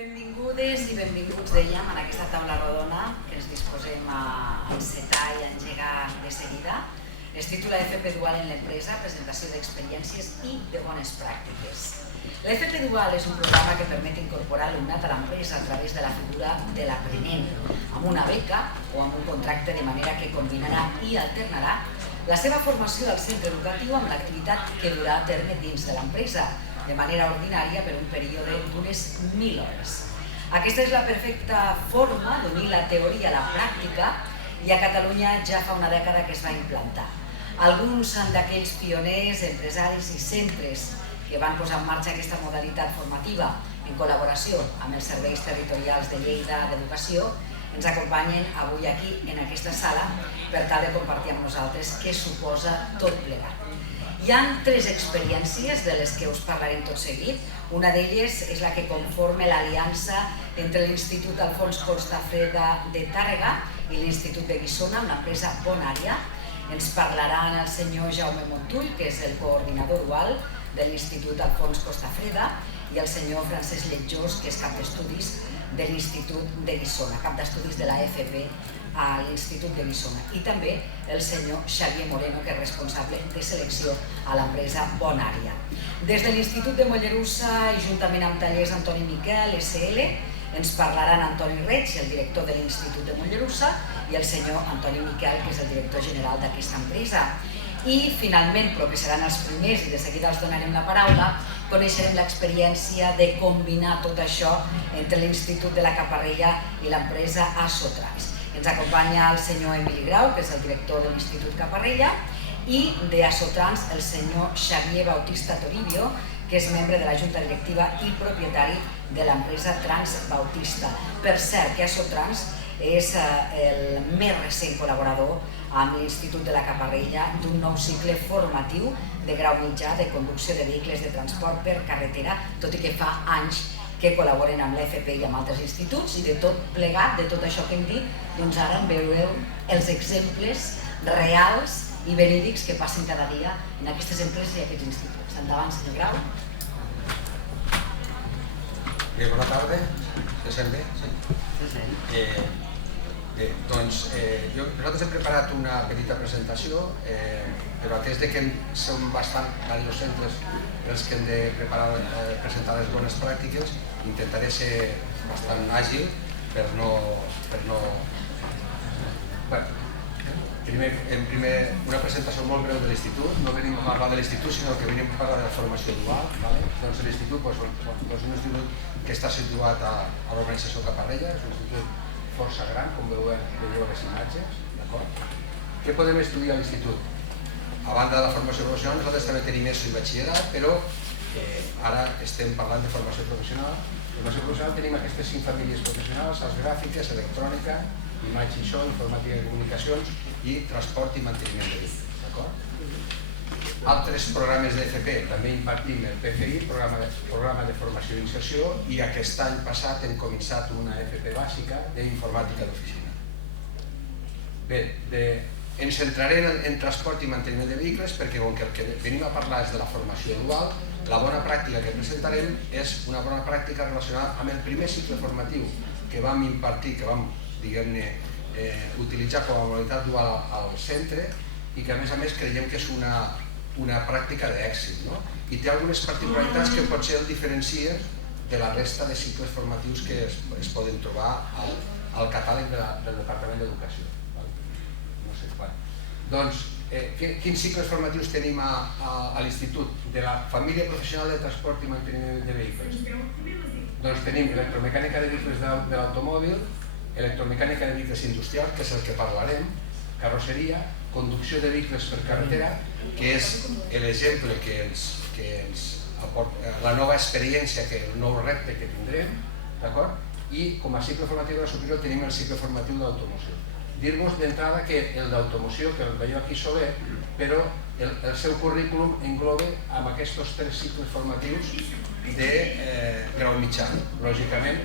Benvingudes i benvinguts, dèiem, en aquesta taula rodona que ens disposem a encetar i a engegar de seguida. Es titula FP Dual en l'empresa, presentació d'experiències i de bones pràctiques. L'FP Dual és un programa que permet incorporar alumnat a l'empresa a través de la figura de l'aprenent, amb una beca o amb un contracte, de manera que combinarà i alternarà la seva formació al centre educatiu amb l'activitat que durà a terme dins de l'empresa, de manera ordinària per un període d'unes 1.000 hores. Aquesta és la perfecta forma d'unir la teoria a la pràctica i a Catalunya ja fa una dècada que es va implantar. Alguns d'aquells pioners, empresaris i centres que van posar en marxa aquesta modalitat formativa en col·laboració amb els serveis territorials de Lleida d'Educació ens acompanyen avui aquí en aquesta sala per tal de compartir amb nosaltres què suposa tot plegat. Hi ha 3 experiències de les que us parlarem tot seguit. Una d'elles és la que conforma l'aliança entre l'Institut Alfons Costafreda de Tàrrega i l'Institut de Guissona amb l'empresa Bonària. Ens parlaran el senyor Jaume Montull, que és el coordinador dual de l'Institut Alfons Costafreda, i el senyor Francesc Lletjós, que és cap d'estudis de l'Institut de Guissona, cap d'estudis de la FP a l'Institut de Guissona, i també el senyor Xavier Moreno, que és responsable de selecció a l'empresa Bonària. Des de l'Institut de Mollerussa i juntament amb Tallers Antoni Miquel, SL, ens parlaran Antoni Reig, el director de l'Institut de Mollerussa, i el senyor Antoni Miquel, que és el director general d'aquesta empresa. I finalment, però que seran els primers i de seguida els donarem la paraula, coneixerem l'experiència de combinar tot això entre l'Institut de la Caparrella i l'empresa Asotrans. Ens acompanya el senyor Emili Grau, que és el director de l'Institut Caparrella, i de Asotrans el senyor Xavier Bautista Toribio, que és membre de la Junta Directiva i propietari de l'empresa Trans Bautista. Per cert, que Asotrans és el més recent col·laborador amb l'Institut de la Caparrella d'un nou cicle formatiu de grau mitjà de conducció de vehicles de transport per carretera, tot i que fa anys que col·laboren amb l'FP i amb altres instituts, i de tot plegat, de tot això que hem dit, doncs ara en veureu els exemples reals i verídics que passen cada dia en aquestes empreses i aquests instituts. Endavant, senyor Grau. Bona tarda, se sent bé? Sí. Bé, doncs nosaltres hem preparat una petita presentació, però atès que som bastant diversos centres els que hem de presentar les bones pràctiques, intentaré ser bastant àgil per no... Primer, una presentació molt breu de l'Institut. No venim a parlar de l'Institut, sinó que venim a parlar de la formació dual. Doncs l'Institut és un institut que està situat a l'organització Caparrella, és un institut força gran, com veieu a les imatges. Què podem estudiar a l'Institut? A banda de la formació professional, nosaltres també tenim ESO i batxillerat, però ara estem parlant de formació professional. En formació professional tenim aquestes 5 famílies professionals: arts gràfiques, electrònica, imatge i so, informàtica i comunicacions i transport i manteniment de vehicles. Altres programes d'FP també impartim el PFI, programa de formació i inserció, i aquest any passat hem començat una FP bàsica d'informàtica d'oficina. Bé, ens centrarem en transport i manteniment de vehicles perquè com que el que venim a parlar és de la formació dual, la bona pràctica que presentarem és una bona pràctica relacionada amb el primer cicle formatiu que vam impartir, que vam, diguem-ne, utilitzar com a modalitat dual al centre, i que a més creiem que és una pràctica d'èxit, i té algunes particularitats que potser el diferencien de la resta de cicles formatius que es poden trobar al catàleg del Departament d'Educació. Doncs, quins cicles formatius tenim a l'Institut? De la família professional de transport i manteniment de vehicles. Doncs tenim electromecànica de vehicles de l'automòbil, electromecànica de vehicles industrials, que és el que parlarem, carrosseria, conducció de vehicles per carretera, que és l'exemple que ens aporta la nova experiència, el nou repte que tindrem, i com a cicle formatiu de la superior tenim el cicle formatiu d'automoció. Dir-vos d'entrada que el d'automoció, que el veieu aquí soler, però el seu currículum engloba amb aquests 3 cicles formatius de grau mitjà, lògicament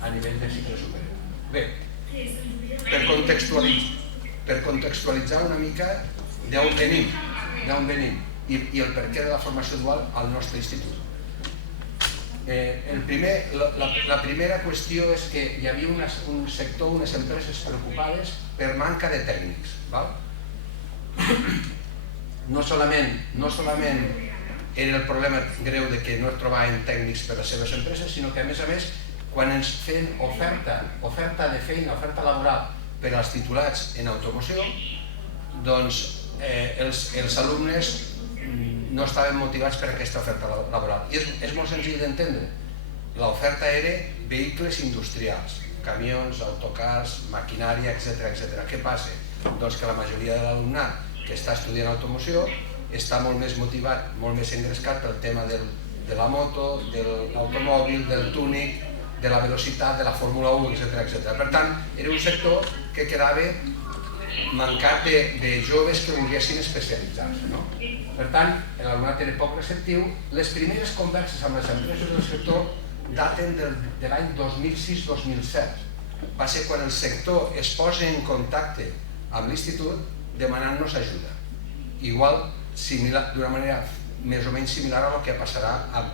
a nivell de cicle superior. Bé, per contextualitzar una mica d'on venim i el perquè de la formació dual al nostre institut. La primera qüestió és que hi havia un sector, unes empreses preocupades per manca de tècnics. No solament era el problema greu de que no trobaven tècnics per a les seves empreses, sinó que a més, quan ens feien oferta de feina, oferta laboral per als titulats en automoció, doncs els alumnes no estaven motivats per aquesta oferta laboral. I és molt senzill d'entendre. L'oferta era vehicles industrials, camions, autocars, maquinària, etc. Què passa? Doncs que la majoria de l'alumnat que està estudiant automoció està molt més motivat, molt més engrescat pel tema de la moto, de l'automòbil, del túnic, de la velocitat, de la Fórmula 1, etc. Per tant, era un sector que quedava mancat de joves que volguessin especialitzar-se. Per tant, l'alumnat era poc receptiu. Les primeres converses amb les empreses del sector daten de l'any 2006-2007. Va ser quan el sector es posa en contacte amb l'institut demanant-nos ajuda. Igual, d'una manera més o menys similar a el que ha passat amb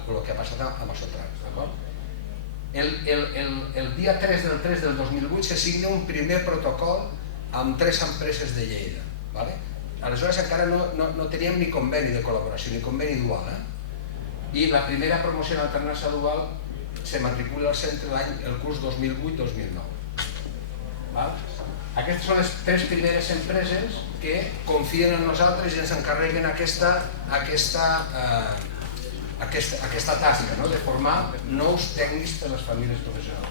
Sotrans. El dia 3 del 3 del 2008 se signa un primer protocol amb 3 empreses de Lleida. Aleshores encara no teníem ni conveni de col·laboració, ni conveni dual. I la primera promoció en alternança dual se matricula al centre el curs 2008-2009. Aquestes són les 3 primeres empreses que confien en nosaltres i ens encarreguen aquesta tasca de formar nous tècnics per a les famílies professionals.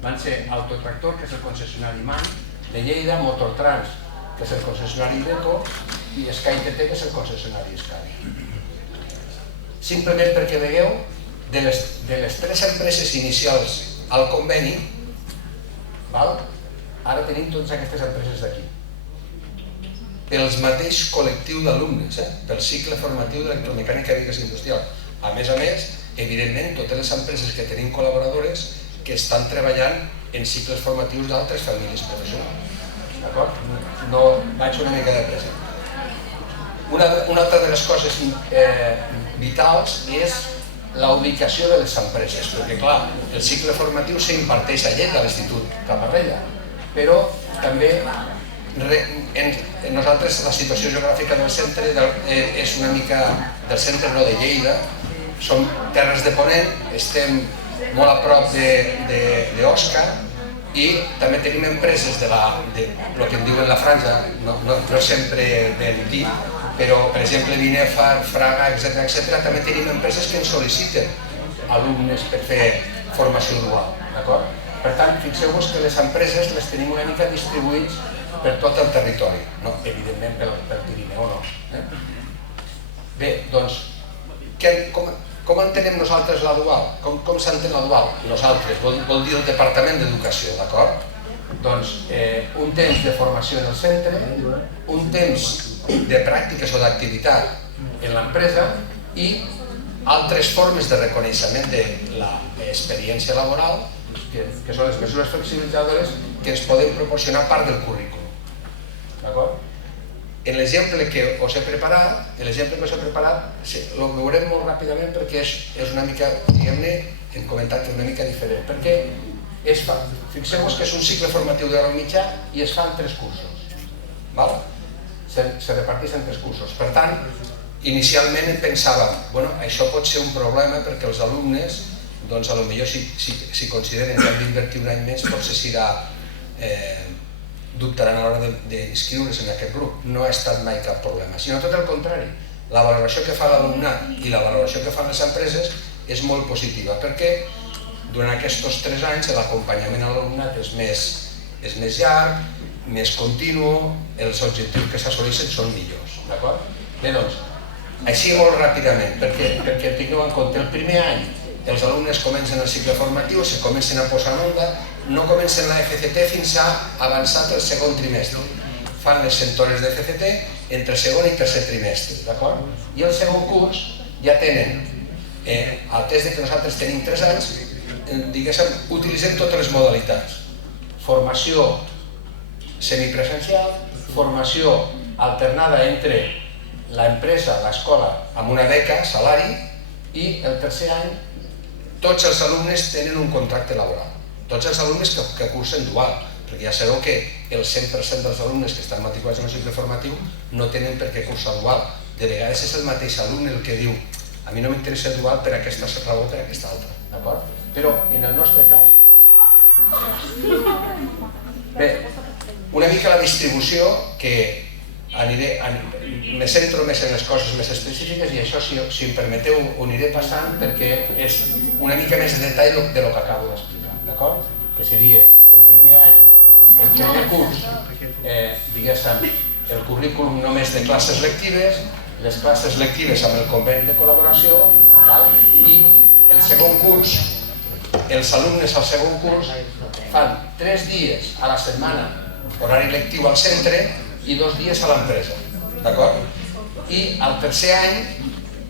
Van ser Autotractor, que és el concessionari MAN, de Lleida, Motortrans, que és el concessionari Iveco, i SkyTT, que és el concessionari Sky. Simplement perquè veieu, de les 3 empreses inicials al conveni, ara tenim totes aquestes empreses d'aquí. Pels mateix col·lectiu d'alumnes, pel cicle formatiu d'electromecànica i vehicles industrials. A més, evidentment, totes les empreses que tenim col·laboradores que estan treballant en cicles formatius d'altres famílies professionals. D'acord? No vaig una mica de pressa. Una altra de les coses vitals és la ubicació de les empreses, perquè clar, el cicle formatiu s'imparteix a Lleida, a l'Institut Caparrella, però també nosaltres la situació geogràfica del centre és una mica del centre no de Lleida, som terres de Ponent, estem molt a prop d'Òscar i també tenim empreses de lo que en diuen la franja, no sempre ben dit, però per exemple Binefar, Fraga, etc. També tenim empreses que ens sol·liciten alumnes per fer formació dual. Per tant, fixeu-vos que les empreses les tenim una mica distribuïts per tot el territori, evidentment pel Pirineu no. Bé, doncs, com entenem nosaltres la dual? Com s'entén la dual? Nosaltres, vol dir el Departament d'Educació, d'acord? Doncs un temps de formació en el centre, un temps de pràctiques o d'activitat en l'empresa i altres formes de reconeixement de l'experiència laboral, que són les mesures flexibilitzadores que ens poden proporcionar part del currículum. D'acord? En l'exemple que us he preparat, ho veurem molt ràpidament perquè és una mica, diguem-ne, hem comentat que és una mica diferent, perquè fixeu-vos que és un cicle formatiu de grau mitjà i es fan 3 cursos. Se reparteixen en 3 cursos. Per tant, inicialment pensàvem, això pot ser un problema perquè els alumnes, doncs potser si consideren que han d'invertir un any més, potser dubtaran a l'hora d'inscriure's en aquest grup. No ha estat mai cap problema, sinó tot el contrari. La valoració que fa l'alumnat i la valoració que fan les empreses és molt positiva, perquè durant aquests 3 anys l'acompanyament a l'alumnat és més llarg, més continu, els objectius que s'assoleixen són millors. Bé, doncs, així molt ràpidament, perquè tingueu en compte, el primer any els alumnes comencen el cicle formatiu, se comencen a posar en onda, no comencen la FCT fins a avançat el segon trimestre. Fan les 100 hores de FCT entre segon i tercer trimestre, d'acord? I el segon curs ja tenen, atès que nosaltres tenim 3 anys, diguéssim, utilitzem totes les modalitats. Formació semipresencial, formació alternada entre l'empresa, l'escola, amb una beca, salari, i el tercer any tots els alumnes tenen un contracte laboral, tots els alumnes que cursen dual, perquè ja sabeu que el 100% dels alumnes que estan matriculats en un cicle formatiu no tenen per què cursar dual. De vegades és el mateix alumne el que diu a mi no m'interessa dual per aquesta raó o per aquesta altra, d'acord? Però en el nostre cas... Bé, una mica la distribució que me centro més en les coses més específiques i això, si em permeteu, ho aniré passant perquè és una mica més de detall de lo que acabo d'explicar, d'acord? Que seria el primer any, el primer curs, diguéssim, el currículum només de classes lectives, les classes lectives amb el conveni de col·laboració, i el segon curs, els alumnes al segon curs fan 3 dies a la setmana horari lectiu al centre i 2 dies a l'empresa, d'acord? I al tercer any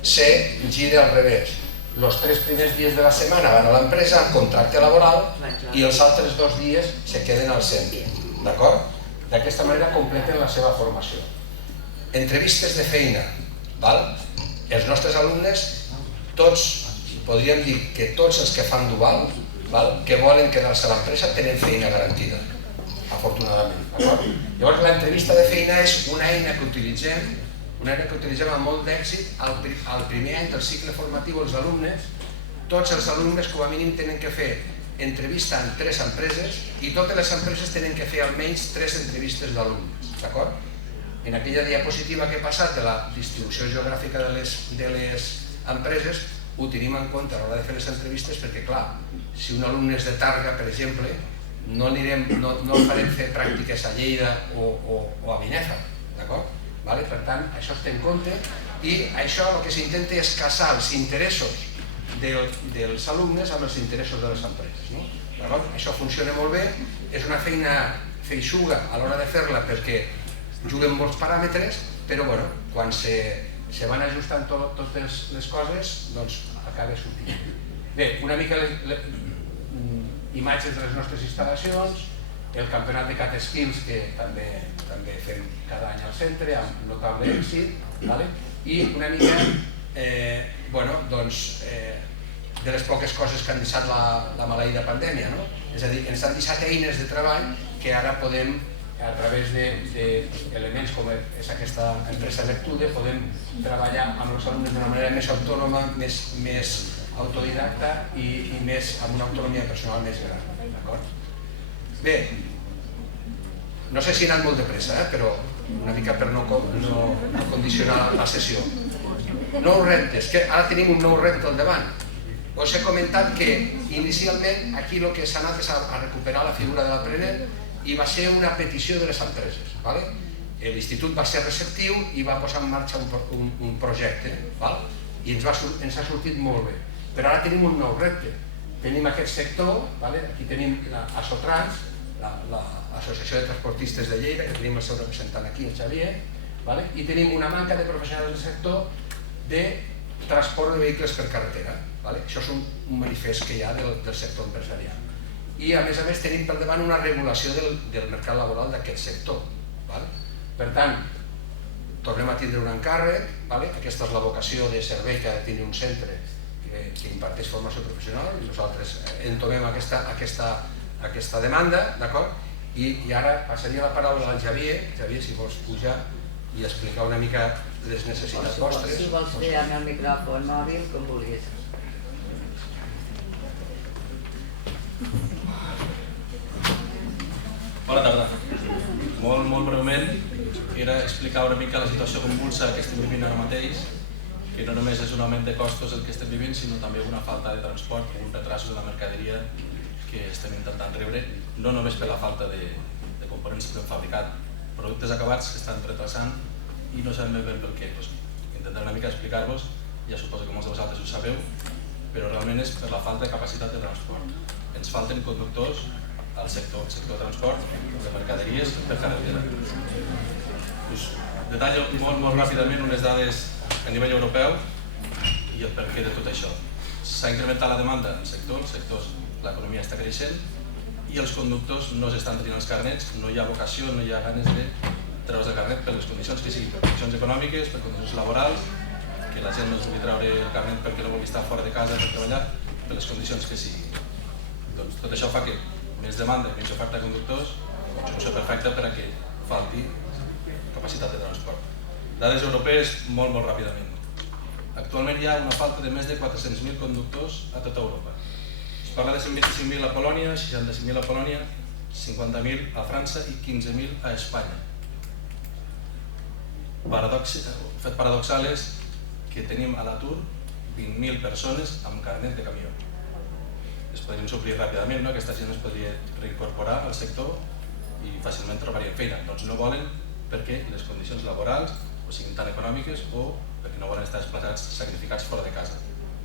se gira al revés. Els 3 primers dies de la setmana van a l'empresa amb contracte laboral i els altres 2 dies se queden al centre, d'acord? D'aquesta manera completen la seva formació. Entrevistes de feina, els nostres alumnes, tots, podríem dir que tots els que fan dual, que volen quedar-se a l'empresa tenen feina garantida, afortunadament. Llavors l'entrevista de feina és una eina que utilitzem amb molt d'èxit al primer any del cicle formatiu. Els alumnes, tots els alumnes com a mínim tenen que fer entrevista en 3 empreses i totes les empreses tenen que fer almenys 3 entrevistes d'alumnes, d'acord? En aquella diapositiva que he passat de la distribució geogràfica de les empreses ho tenim en compte a l'hora de fer les entrevistes perquè, clar, si un alumne és de Tàrrega, per exemple, no el farem fer pràctiques a Lleida o a Binèfar, d'acord? Per tant, això es té en compte i això el que s'intenta és casar els interessos dels alumnes amb els interessos de les empreses. Això funciona molt bé, és una feina feixuga a l'hora de fer-la perquè juguen molts paràmetres, però quan se van ajustant totes les coses, doncs acaba sortint. Bé, una mica imatges de les nostres instal·lacions, el campionat de Cat Skills que també fem cada any al centre amb notable èxit, i una mica de les poques coses que han deixat la maleïda pandèmia, és a dir, ens han deixat eines de treball que ara podem, a través d'elements com és aquesta empresa Lectude, podem treballar amb els alumnes d'una manera més autònoma, més autodidacta i amb una autonomia personal més gran. Bé, no sé si he anat molt de pressa, però una mica per no condicionar la sessió. Nous reptes, que ara tenim un nou repte al davant. Us he comentat que inicialment aquí el que s'ha anat és a recuperar la figura de l'aprenent i va ser una petició de les empreses. L'institut va ser receptiu i va posar en marxa un projecte i ens ha sortit molt bé. Però ara tenim un nou repte. Tenim aquest sector, aquí tenim l'Asotrans, l'Associació de Transportistes de Lleida, que tenim el seu representant aquí, el Xavier, i tenim una manca de professionals del sector de transport de vehicles per carretera. Això és un manifest que hi ha del sector empresarial. I a més tenim per davant una regulació del mercat laboral d'aquest sector. Per tant, tornem a tindre un encàrrec, aquesta és la vocació de servei que ha de tenir un centre que imparteix formació professional i nosaltres entomem aquesta demanda, d'acord? I ara passaria la paraula al Xavier, si vols pujar i explicar una mica les necessitats vostres. Si vols fer amb el micròfon mòbil, com vulguis. Bona tarda. Molt breument, era explicar una mica la situació convulsa que estem vivint ara mateix, que no només és un augment de costos el que estem vivint, sinó també una falta de transport i un retras de la mercaderia que estem intentant rebre, no només per la falta de components que hem fabricat, productes acabats que estan retrasant i no sabem ben per què. Intentaré una mica explicar-vos, ja suposo que molts de vosaltres ho sabeu, però realment és per la falta de capacitat de transport. Ens falten conductors al sector transport de mercaderies per carretera. Detallo molt ràpidament unes dades a nivell europeu i el perquè de tot això. S'ha incrementat la demanda en sectors, l'economia està creixent i els conductors no s'estan tenint els carnets, no hi ha vocació, no hi ha ganes de treure's el carnet per les condicions que siguin, per condicions econòmiques, per condicions laborals, que la gent no es vulgui treure el carnet perquè no vulgui estar fora de casa per treballar, per les condicions que sigui. Doncs tot això fa que més demanda i menys oferta de conductors, conjunció perfecta per a que falti capacitat de transport. Dades europees molt ràpidament. Actualment hi ha una falta de més de 400.000 conductors a tota Europa. Es parla de 125.000 a Polònia, 65.000 a Polònia, 50.000 a França i 15.000 a Espanya. Fet paradoxal és que tenim a l'atur 20.000 persones amb carnet de camió. Es podrien suplir ràpidament, aquesta gent es podria reincorporar al sector i fàcilment trobarien feina. Doncs no volen perquè les condicions laborals o siguin tan econòmiques o perquè no volen estar desplaçats, sacrificats fora de casa.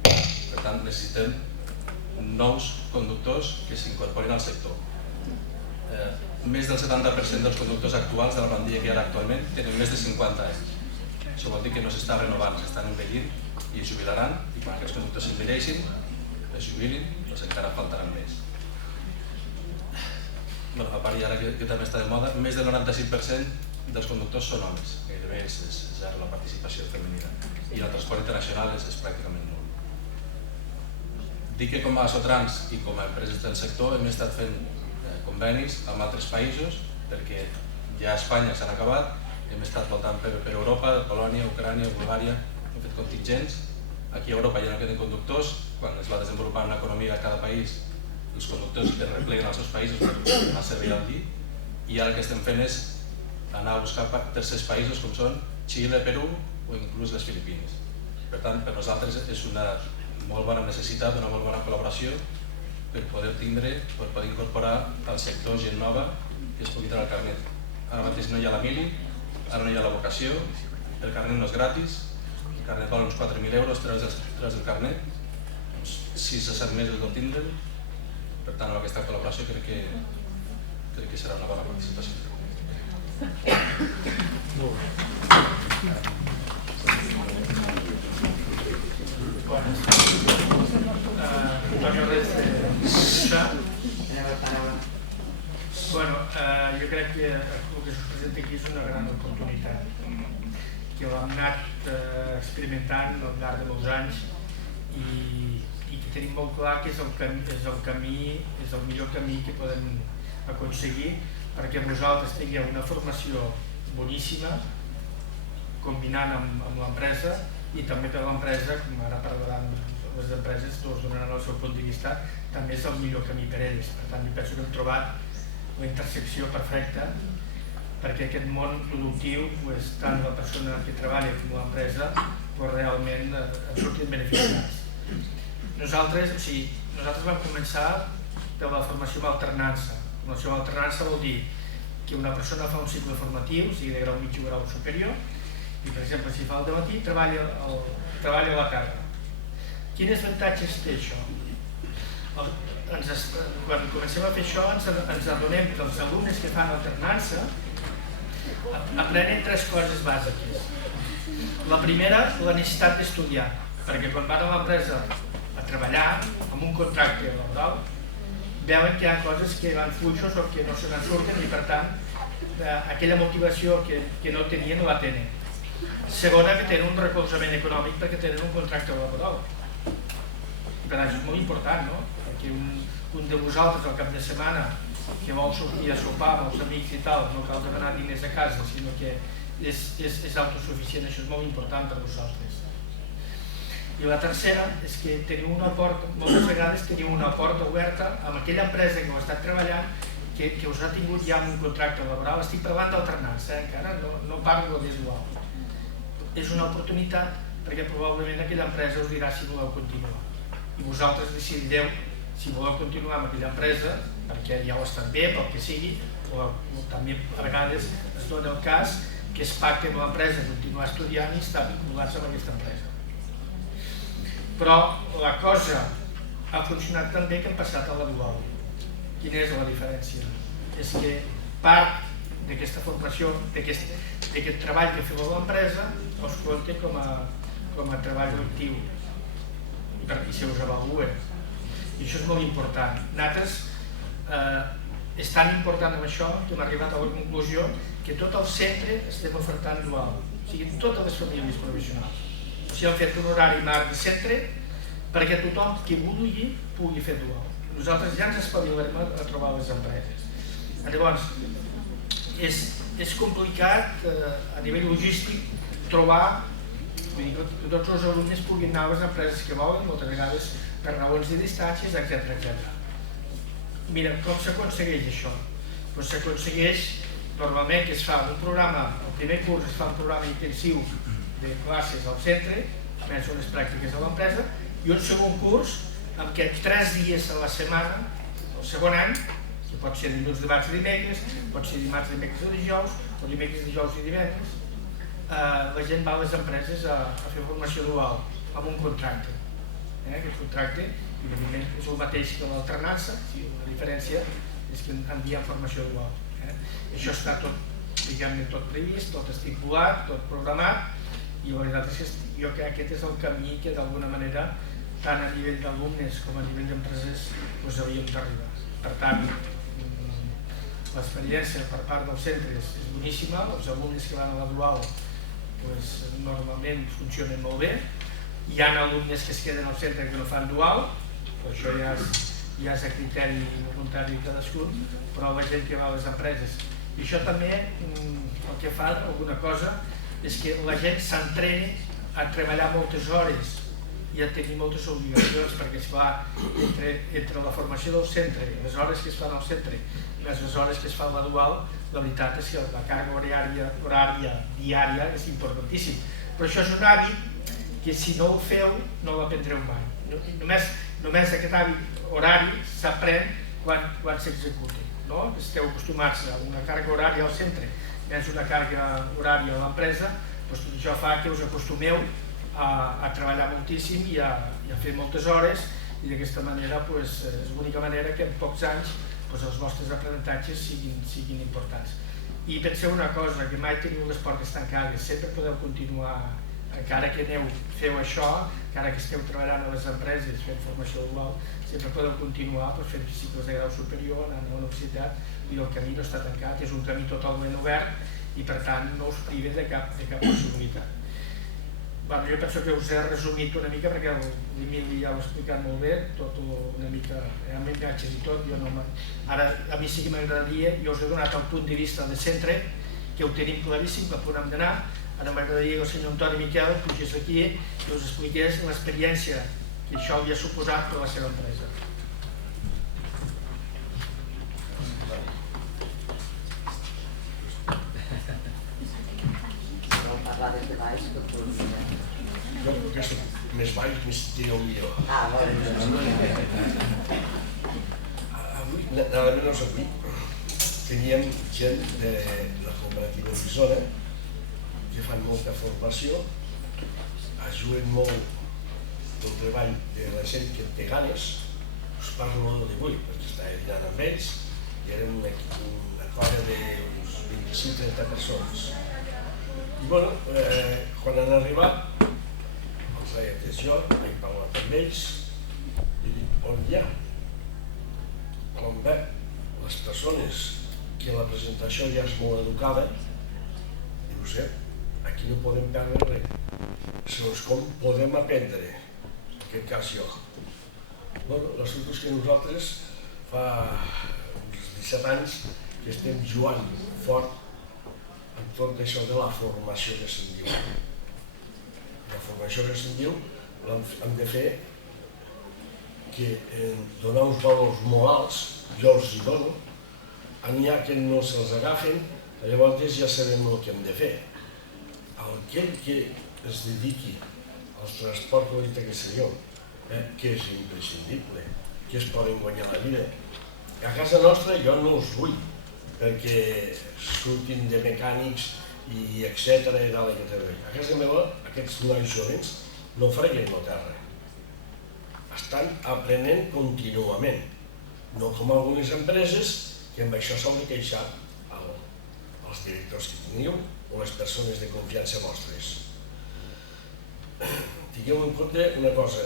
Per tant, necessitem nous conductors que s'incorporin al sector. Més del 70% dels conductors actuals de la plantilla que hi ha actualment tenen més de 50 anys. Això vol dir que no s'està renovant, s'estan envellint i es jubilaran, i quan aquests conductors s'envelleixin, es jubilin, doncs encara faltaran més. A part, i ara que també està de moda, més del 95% dels conductors són homes, gairebé és zero la participació femenina, i el transport internacional és pràcticament nul. Dic que com a Sotrans i com a empreses del sector hem estat fent convenis amb altres països perquè ja a Espanya s'han acabat, hem estat voltant per Europa, Polònia, Ucrània, Bulgària, hem fet contingents. Aquí a Europa ja no queden conductors, quan es va desenvolupar una economia a cada país els conductors es repleguen als seus països per anar a servir allí, i ara el que estem fent és anar a buscar tercers països com són Xile, Perú o inclús les Filipines. Per tant, per nosaltres és una molt bona necessitat, una molt bona col·laboració per poder incorporar al sector gent nova que es pugui treure el carnet. Ara mateix no hi ha la mili, ara no hi ha la vocació, el carnet no és gratis, el carnet val uns 4.000 euros, treus el carnet, uns 6 a 7 mesos del tindre'l. Per tant, amb aquesta col·laboració crec que serà una bona participació. Antonio Reyes de Xà. Jo crec que el que es presenta aquí és una gran oportunitat que l'hem anat experimentant al llarg de molts anys i que tenim molt clar que és el millor camí que podem aconseguir perquè vosaltres tingueu una formació boníssima combinant amb l'empresa i també per l'empresa, com ara parlaran les empreses, tots donaran el seu punt de vista, també és el millor camí per a ells. Per tant, jo penso que hem trobat la intersecció perfecta perquè aquest món productiu, tant la persona que treballa com l'empresa, realment en surtin beneficiats. Nosaltres vam començar per la formació amb alternança. La formació amb alternança vol dir que una persona fa un cicle formatiu, sigui de grau mitjà o grau superior, i per exemple, si fa el dematí, treballa a la tarda. Quins avantatges té això? Quan comencem a fer això ens adonem que els alumnes que fan alternança aprenen 3 coses bàsiques. La primera, la necessitat d'estudiar, perquè quan van a l'empresa a treballar amb un contracte laboral veuen que hi ha coses que van fluixos o que no se n'en surten i per tant aquella motivació que no tenien la tenen. Segona, que tenen un recolzament econòmic perquè tenen un contracte laboral. I per tant, això és molt important, no? Perquè un de vosaltres al cap de setmana que vol sortir a sopar amb els amics i tal, no cal demanar diners a casa, sinó que és autosuficient, això és molt important per vosaltres. I la tercera és que teniu una porta, moltes vegades teniu una porta oberta amb aquella empresa que heu estat treballant que us ha tingut ja un contracte laboral. Estic parlant d'alternança, encara no parlo de dual. És una oportunitat perquè probablement aquella empresa us dirà si voleu continuar. I vosaltres decidireu si voleu continuar amb aquella empresa perquè ja ho estat bé, pel que sigui, o també a vegades es dona el cas que es pacta amb l'empresa continuar estudiant i estar vinculats amb aquesta empresa. Però la cosa ha funcionat tan bé que hem passat a la dual. Quina és la diferència? És que part d'aquesta formació, d'aquest treball que feu a l'empresa, us compta com a treball actiu i se us avalua. I això és molt important. Nosaltres és tan important amb això que hem arribat a la conclusió que tot el centre estem ofertant dual, o sigui, totes les famílies professionals. O sigui, hem fet un horari marc de centre perquè tothom qui vulgui pugui fer dual. Nosaltres ja ens espavilarem a trobar les empreses. Llavors, és complicat a nivell logístic trobar que tots els alumnes puguin anar a les empreses que volen, moltes vegades per raons de distàncies, etc. Mira, com s'aconsegueix això? Doncs s'aconsegueix normalment que es fa un programa, el primer curs es fa un programa intensiu de classes al centre, més unes pràctiques a l'empresa, i un segon curs en què 3 dies a la setmana, el segon any, que pot ser dilluns, dimarts i dimecres, pot ser dimarts, dimecres o dijous, o dimecres, dijous i divendres, la gent va a les empreses a fer formació dual, amb un contracte. Aquest contracte, evidentment, és el mateix que l'alternança, la diferència és que envien formació dual. Això està tot, diguem-ne, tot previst, tot estipulat, tot programat, i la veritat és que jo crec que aquest és el camí que d'alguna manera, tant a nivell d'alumnes com a nivell d'empreses, havíem d'arribar. Per tant, l'experiència per part dels centres és boníssima, els alumnes que van a la dual normalment funcionen molt bé, hi ha alumnes que es queden al centre que no fan dual, però això ja és a criteri voluntari de cadascun, però la gent que va a les empreses. I això també el que fa alguna cosa és que la gent s'entrena a treballar moltes hores i a tenir moltes obligacions, perquè esclar, entre la formació del centre, les hores que es fan al centre i les hores que es fan a la dual, la veritat és que la càrrega horària diària és importantíssim. Però això és un hàbit que si no ho feu no l'aprendreu mai. Només aquest hàbit horari s'aprèn quan s'executa. Esteu acostumats a una càrrega horària al centre més una càrrega horària a l'empresa, tot això fa que us acostumeu a treballar moltíssim i a fer moltes hores, i d'aquesta manera és l'única manera que en pocs anys els vostres aprenentatges siguin importants. I penseu una cosa, que mai teniu les portes tancades, sempre podeu continuar, encara que feu això, encara que esteu treballant a les empreses fent formació dual, sempre podeu continuar fent cicles de grau superior, anant a la universitat, i el camí no està tancat, és un camí totalment obert i per tant no us priva de cap possibilitat. Jo penso que us he resumit una mica perquè l'Emili ja ho ha explicat molt bé, tot una mica, amb imatges i tot. Ara a mi sí que m'agradaria, jo us he donat el punt de vista de centre, que ho tenim claríssim, cap on hem d'anar. Ara m'agradaria que el senyor Antoni Miquel pugés aquí i us expliqués l'experiència que això havia suposat per la seva empresa. Parlar des de baix que podria. Jo perquè soc més baix més direu millor. Avui teníem gent de la cooperativa d'Isona que fan molta formació, ajuden molt del treball de la gent que té ganes. Us parlo d'avui perquè estava dinant amb ells i érem una colla d'uns 25-30 persones. I quan han arribat, els deia atenció, he parlat amb ells i dic, on hi ha? Com ve, les persones que la presentació ja és molt educada, dius, aquí no podem perdre res. Segons com podem aprendre, en aquest cas jo. L'assumpte és que nosaltres fa uns 17 anys que estem jugant fort en tot això de la formació que se'n diu. La formació que se'n diu hem de fer que donar uns valors morals, jo els hi dono, n'hi ha que no se'ls agafen, llavors ja sabem el que hem de fer. Aquell que es dediqui al transport públic que senyor, que és imprescindible, que es poden guanyar la vida. A casa nostra jo no els vull, perquè surtin de mecànics i etcètera i tal. A casa meva aquests nois joves no freguen la terra. Estan aprenent contínuament, no com algunes empreses que amb això s'han de queixar els directors que teniu o les persones de confiança vostres. Tingueu en compte una cosa,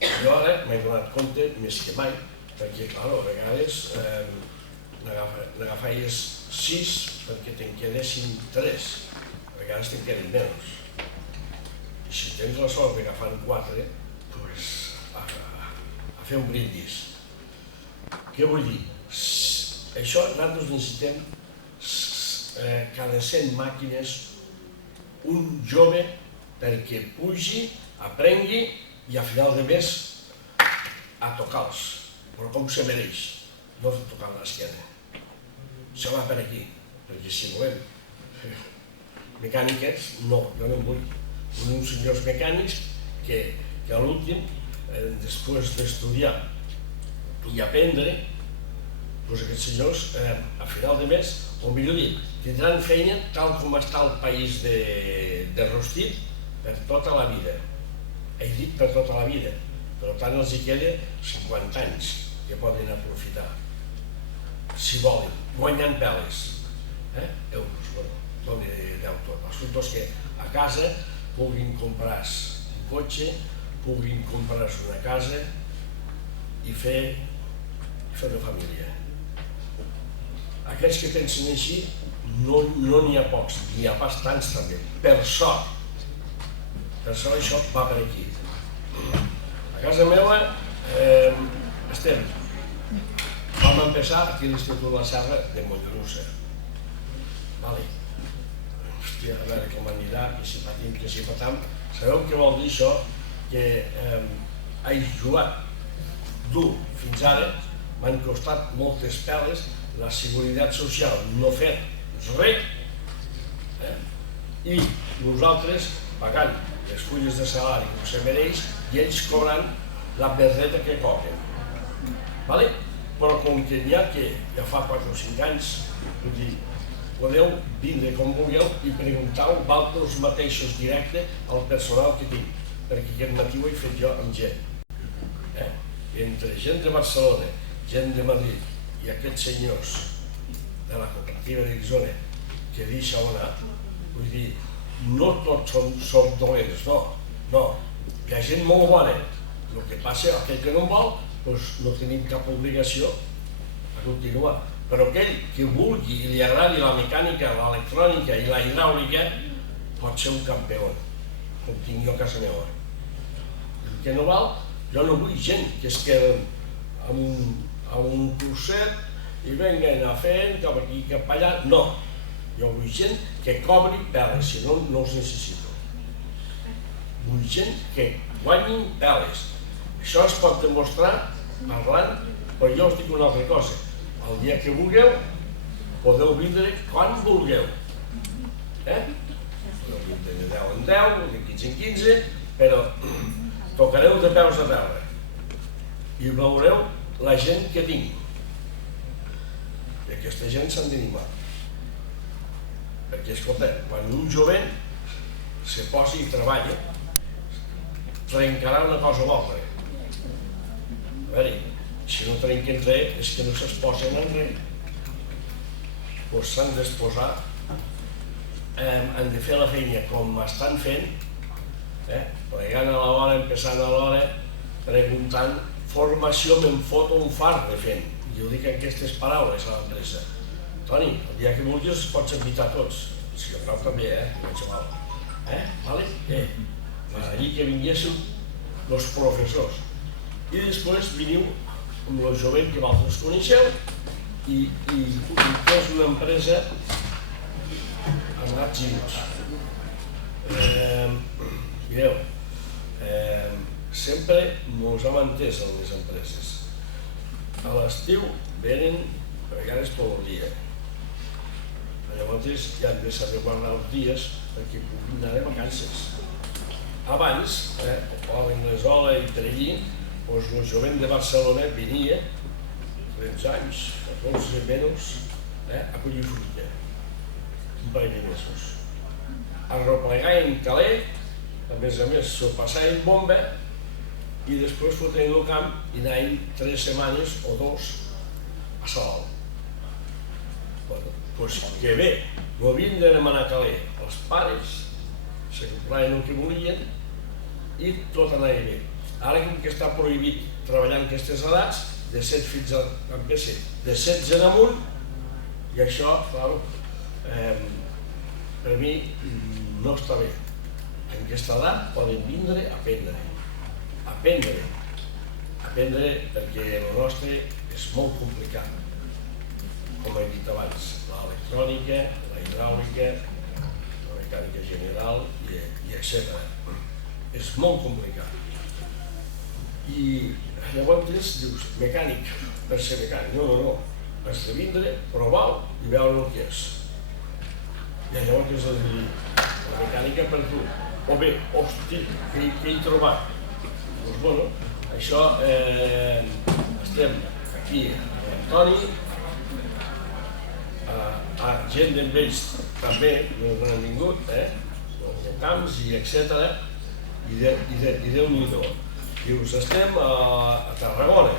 jo ara m'he donat compte més que mai, perquè clar, a vegades n'agafaries 6 perquè te'n quedessin 3, a vegades te'n queden menys. I si tens la sort d'agafar 4, a fer un brindis. Què vull dir? Això nosaltres necessitem cada 100 màquines un jove perquè pugi, aprengui i a final de mes a tocar-los, però com se mereix, no tocar l'esquena. Això va per aquí, perquè si volem mecàniques, no, jo no en vull. Vull uns senyors mecànics que a l'últim, després d'estudiar i aprendre, doncs aquests senyors a final de mes, o millor dit, tindran feina tal com està el país de Rostit per tota la vida. He dit per tota la vida, per tant els hi queda 50 anys que poden aprofitar, si volen, guanyant peles, euros, doni 10 tot. Els frutos que a casa puguin comprar-se un cotxe, puguin comprar-se una casa i fer una família. Aquests que pensen així no n'hi ha pocs, n'hi ha bastants també, per sort. Per sort això va per aquí. A casa meva estem. Vam empezar aquí a l'Institut de la Serra de Mollerussa. Hòstia, a veure com anirà, que si patim, que si patam. Sabeu què vol dir això? Que he jugat dur fins ara, m'han costat moltes peles, la Seguretat Social no ha fet res, i nosaltres pagant les fulles de salari com se mereix i ells cobrant la verdeta que cobren. Però com que n'hi ha que ja fa 4 o 5 anys, vull dir, podeu vindre com vulgueu i preguntau vosaltres mateixos directe al personal que tinc, perquè aquest matí ho he fet jo amb gent. Entre gent de Barcelona, gent de Madrid i aquests senyors de la cooperativa de Guissona que deixa anar, vull dir, no tots són dolents, no, hi ha gent molt bona. El que passa, aquell que no en vol, doncs no tenim cap obligació a continuar. Però aquell que vulgui i li agradi la mecànica, l'electrònica i la hidràulica pot ser un campió, com tinc jo a casa meva. El que no val, jo no vull gent que es queden amb un curset i venguen a fer cap aquí, cap allà, no. Jo vull gent que cobri peles, si no, no els necessito. Vull gent que guanyin peles. Això es pot demostrar parlant, però jo us dic una altra cosa. El dia que vulgueu, podeu vindre quan vulgueu. Podeu vindre de 10 en 10, de 15 en 15, però tocareu de peus a terra i veureu la gent que tinc. I aquesta gent s'han d'animar. Perquè, escolta, quan un jovent se posi i treballa, trencarà una cosa o l'altra. A veure, si no trenquen res, és que no s'exposen en res. Doncs s'han d'exposar, han de fer la feina com estan fent, plegant a l'hora, empezant a l'hora, preguntant, formació me'n fot un fart de fent. Jo dic aquestes paraules a l'empresa. Toni, el dia que vulguis pots invitar tots. Si jo creu també, no ets mal. Allí que vinguessin els professors. I després veniu amb el jovent que vosaltres coneixeu i és una empresa amb gats i gos. Mireu, sempre mos hem entès en les empreses. A l'estiu venen a vegades tot el dia. Llavors ja hem de saber guardar els dies perquè puguin anar de vacances. Abans, a l'Anglesola i Trellí, el jovent de Barcelona venia 13 anys, 14 menys, a collir fruita, un parell de mesos. A replegar en caler, a més, s'ho passava en bomba i després fotent el camp i anàvem 3 setmanes o 2 a Salou. Doncs que bé, no havien de demanar caler. Els pares se compraven el que volien i tot anava bé. Ara com que està prohibit treballar en aquestes edats, de 7 fins a PC, de 16 en amunt, i això, clar, per mi no està bé. En aquesta edat poden vindre a aprendre. aprendre perquè el nostre és molt complicat, com he dit abans, l'electrònica, la hidràulica, la mecànica general i etc. És molt complicat. I llavors dius, mecànic, per ser mecànic, no, has de vindre, provar i veure el que és. I llavors has de dir, la mecànica per tu, o bé, hosti, què he trobat? Doncs bueno, això estem aquí amb l'Antoni, gent d'en vells també no han vingut, de camps i etc. I Déu-n'hi-do. Dius, estem a Tarragona,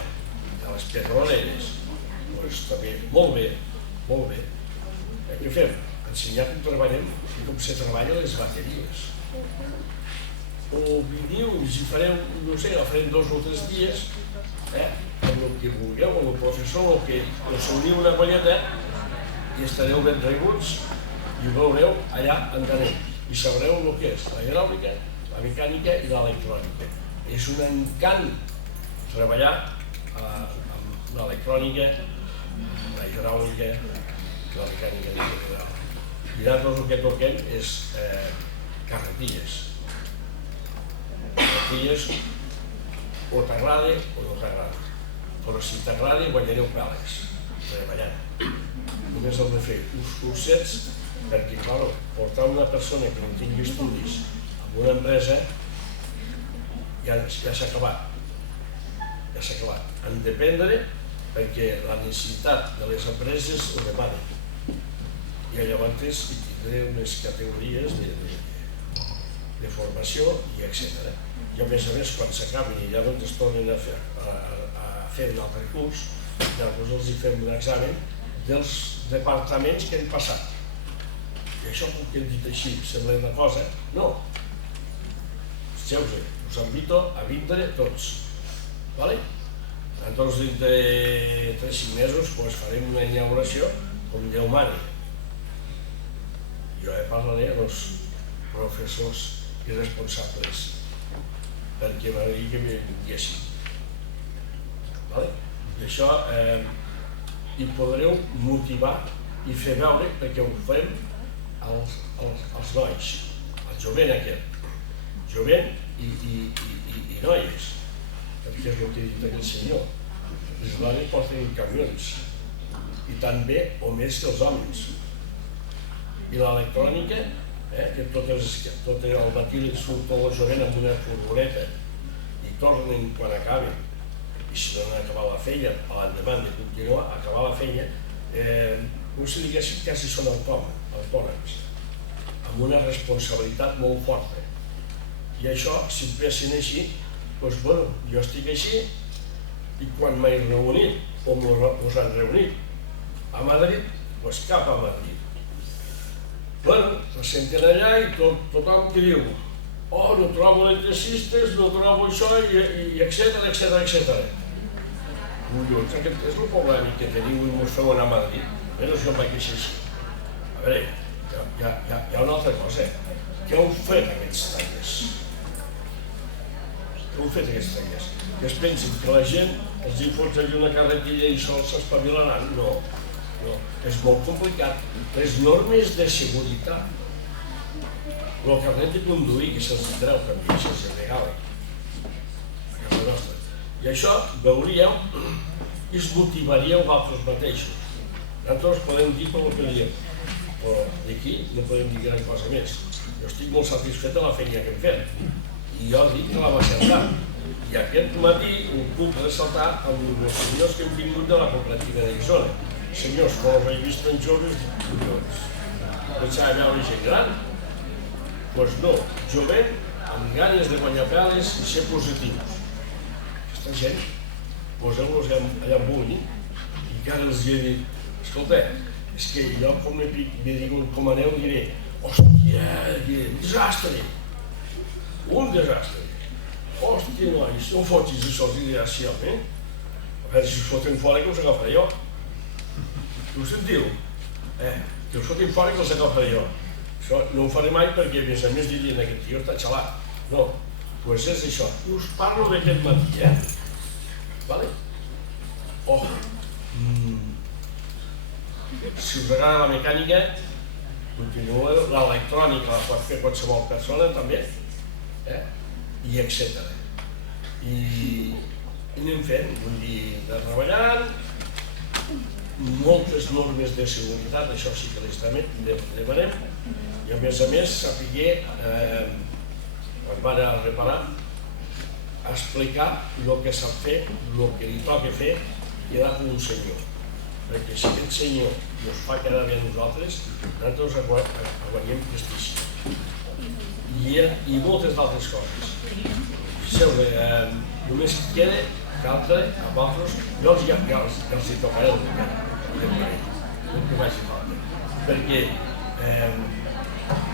a les Petroleres. Doncs també, molt bé. Què fem? Ensenyar com treballem i com se treballen les bateries. O veniu i si farem, no sé, farem 2 o 3 dies, amb el que vulgueu, amb el professor, o que us uniu una colleta i estareu ben rebuts i ho veureu allà on anem. I sabreu el que és la hidràulica, la mecànica i l'electrònica. És un encant treballar amb l'electrònica, la hidràulica i la mecànica en general. I nosaltres el que toquem és carretilles. Carretilles o t'agrada o no t'agrada. Però si t'agrada guanyareu pèl·legs treballant. Només heu de fer uns cursets perquè, clar, portar una persona que no tingui estudis en una empresa ja s'ha acabat. Han de prendre perquè la necessitat de les empreses ho demana. I llavors hi tindré unes categories de formació i etc. I a més, quan s'acabin i llavors es tornen a fer un altre curs, llavors els fem un examen dels departaments que han passat. I això, com que hem dit així, sembla una cosa? No. Us invito a vindre tots. Llavors, dintre 3-5 mesos, farem una inauguració com Déu mani. Jo parlaré als professors i responsables perquè m'agradaria que vinguessin. I això hi podreu motivar i fer veure perquè ho fem als nois, al jovent aquest, jovent i noies, perquè és el que ha dit aquell senyor. Les dones porten camions i també o més que els homes. I l'electrònica, que tot el matí surt tot el jovent amb una furgoneta i tornen quan acaben. I si no han acabat la feina, a l'endemà de continuar, acabar la feina, com si diguéssim quasi són autònoms, amb una responsabilitat molt forta. I això, si em fessin així, doncs, bueno, jo estic així i quan m'he reunit, o mos han reunit a Madrid, doncs cap a Madrid. Bueno, se senten allà i tothom que diu no trobo electricistes, no trobo això, i etcètera. Collons, aquest és el problema que teniu i mos feu anar a Madrid. Almenys jo em vaig deixar així. A veure, hi ha una altra cosa. Què heu fet aquests tallers? Que es pensin que la gent els hi fots allà una carretilla i sols s'espavilaran? No. És molt complicat. Les normes de seguretat, el carnet de conduir que se'ls treu també, això és legal a casa nostra. I això veuríeu i es motivaríeu vosaltres mateixos. Nosaltres podem dir per el que diem, però d'aquí no podem dir gran cosa més. Jo estic molt satisfet de la feina que hem fet i jo dic que la va acertar. I aquest matí ho puc ressaltar amb els senyors que hem vingut de la cooperativa d'Isona. Senyors, com els he vist tan joves, collons, pensava veure gent gran. Doncs no, jovent, amb ganes de guanyar pèl·les i ser positius. Aquesta gent, poseu-los allà on vulguin, i encara els he dit, escolta, és que jo com aneu diré, hòstia, un desastre, hòstia, nois, no fotis això, els diré així, a veure si us foten fora que us agafaré jo. Ho sentiu? Que us fotin fora que els agafaré jo. Això no ho faré mai perquè, a més dirien, aquest tio està xalat. No, Doncs és això. I us parlo d'aquest matí, Vale? Oh! Si us agrada la mecànica, continueu, l'electrònica la pot fer qualsevol persona també, i etc. I anem fent, vull dir, de treballant, moltes normes de seguretat, això sí que les demanem, i a més, sapiguer, quan van a reparar, explicar el que sap fer, el que li toca fer, i quedar com un senyor. Perquè si aquest senyor ens fa quedar bé a nosaltres, nosaltres guanyem prestigi. I moltes d'altres coses. Fixeu, només queda que altre, a vosaltres, jo els hi tocaré el que vagi falta. Perquè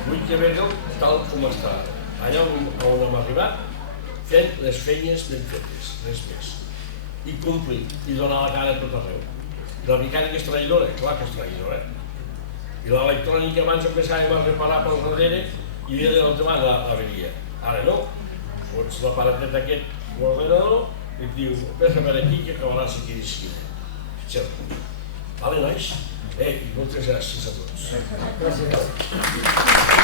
vull que veieu tal com està. Allà on hem arribat, fent les feines ben fetes, res més. I complir, i donar la cara a tot arreu. La mecànica és traïdora? Clar que és traïdora. I l'electrònica abans empezàvem a reparar pel darrere i era el davant l'averia. Ara no, fots l'aparatet aquest ordenador i et diu, vés a veure aquí que acabaràs aquí d'esquina. Vale, nois? I moltes gràcies a tots. Gràcies.